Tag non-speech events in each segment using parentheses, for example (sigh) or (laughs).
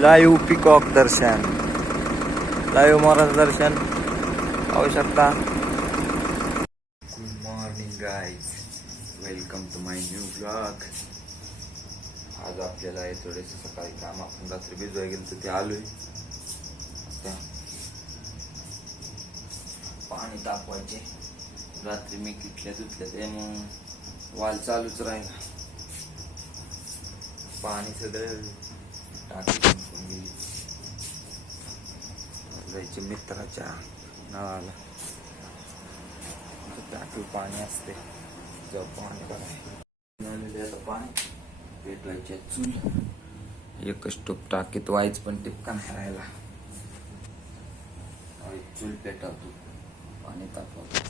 Live peacock दर्शन। Live महाराज दर्शन। पाहू शकता good morning guys welcome to my new blog आज आपल्याला आहे थोडेसे सकाळी काम आपण रात्री भिजवाय गेलो तर ते आलोय. पाणी तापवायचे. रात्री मी किटल्या धुतल्या ते मग वाल चालूच राहील. पाणी सगळं टाकी संपून गेली जायचे मित्राच्या नळाला. तिथं टाकी पाणी असते. जेव्हा पाणी भराय आता पाणी पेटवायचे चूल. एकच टोप टाकीत वाईच पण टिपका नाही राहिला. चूल पेटवतो. पाणी तापवतो.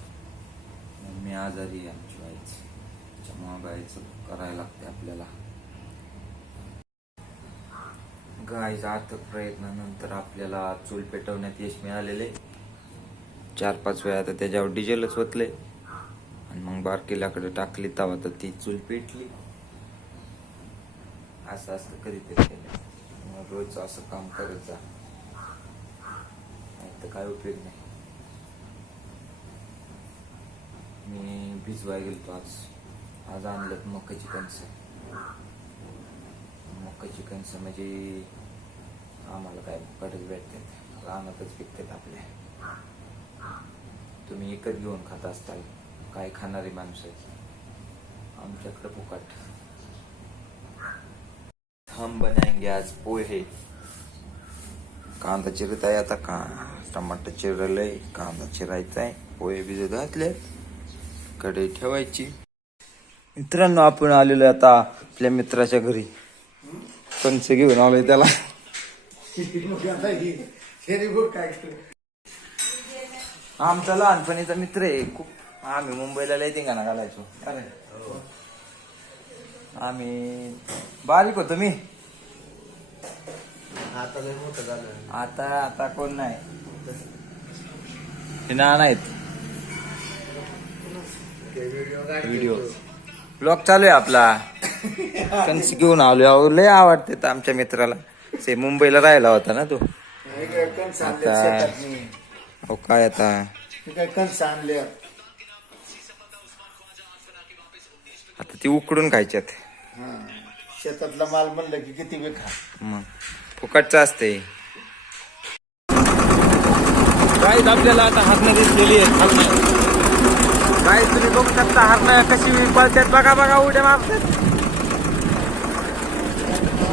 मम्मी आजारी आमची वाईच त्याच्यामुळं गायचं करायला लागते आपल्याला. गायचा अथक प्रयत्नानंतर आपल्याला चूल पेटवण्यात यश मिळालेले. चार पाच वेळा तर त्याच्यावर डिझेलच ओतले. आणि मग बारकिलाकडे टाकली तवा तर ती चूल पेटली. असं असं करीत केलं. मग रोज असं काम करत जा. नाही तर काय उपयोग नाही. मी भिजवाय गेलतो आज. आज आणलं मकाची कणसं मक्का चिकनचं म्हणजे आम्हाला काय फुकटच भेटतात रानातच पिकतात आपल्या तुम्ही एकच घेऊन खात असताल काय खाणारी माणसं? आहेत आमच्याकडे फुकट. हम बनाएंगे आज पोहे. कांदा चिरत आहे आता का? टमाटर चिरलंय कांदा चिरायचा आहे पोहे भिजत घातले कढई ठेवायची. मित्रांनो आपण आलेलो आता आपल्या मित्राच्या घरी. कंच घेऊन आलोय त्याला. आमचा लहानपणीचा मित्र आहे. खूप आम्ही मुंबईला लय धिंगाणा घालायचो. अरे. आम्ही बारीक होतो मी. आता लय मोठं झालं आता आता कोण नाही. हे ना नाहीत व्हिडिओ ब्लॉग चालू आहे आपला. (laughs) कंच घेऊन अहो, लय आवडते आमच्या मित्राला. ते मुंबईला राहिला होता ना तो. कणस आणले आता- शेतात मी. अहो काय आता? हे काय कणस आणले आता ती उकडून खायच्यात. हा शेतातला माल म्हणलं की किती बी खा. मग फुकटचं असते काय आपल्याला आता हरणं दिसलेली आहेत हरणं काय तुम्ही बघू शकता हरणं कशी पळतात बघा बघा उड्या मारतात.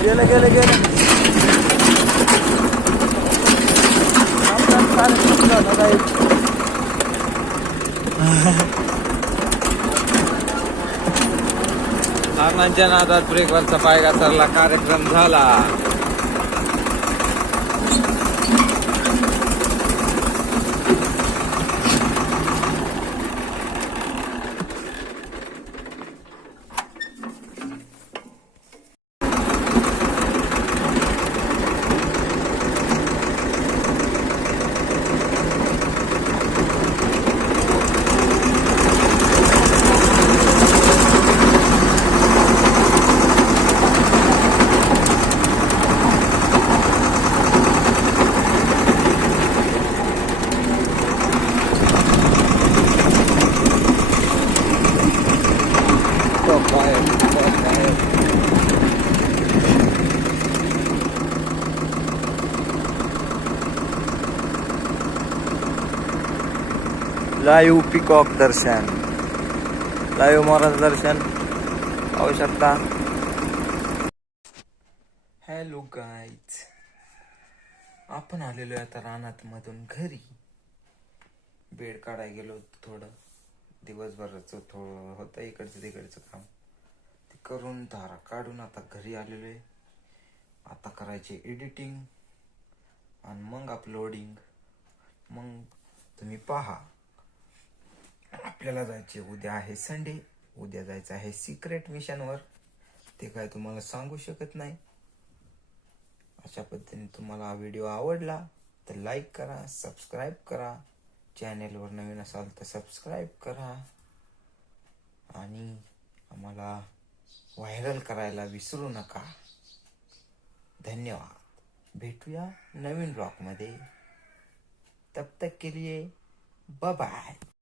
गेलं गेलं गेलं आमचा चालेल संपला नादात ब्रेकवरचा पाय घसरला कार्यक्रम झाला. लाईव्ह पिकॉक दर्शन लाईव्ह महाराज दर्शन पाहू शकता हॅलो गाईज आपण आलेलो आहे आता रानात मधून घरी बेड काढाय गेलो थोडं दिवसभराचं थोडं होतं इकडचं तिकडचं काम ते करून धारा काढून आता घरी आलेलो आहे आता करायचे एडिटिंग आणि मग अपलोडिंग मग तुम्ही पहा आपल्याला जायचे उद्या आहे संडे उद्या जायचं आहे सिक्रेट मिशनवर ते काय तुम्हाला सांगू शकत नाही. अशा पद्धतीने तुम्हाला हा व्हिडिओ आवडला तर लाईक करा सबस्क्राईब करा. चॅनेलवर नवीन असाल तर सबस्क्राईब करा. आणि आम्हाला व्हायरल करायला विसरू नका. धन्यवाद. भेटूया नवीन ब्लॉगमध्ये तब तक के लिए बाय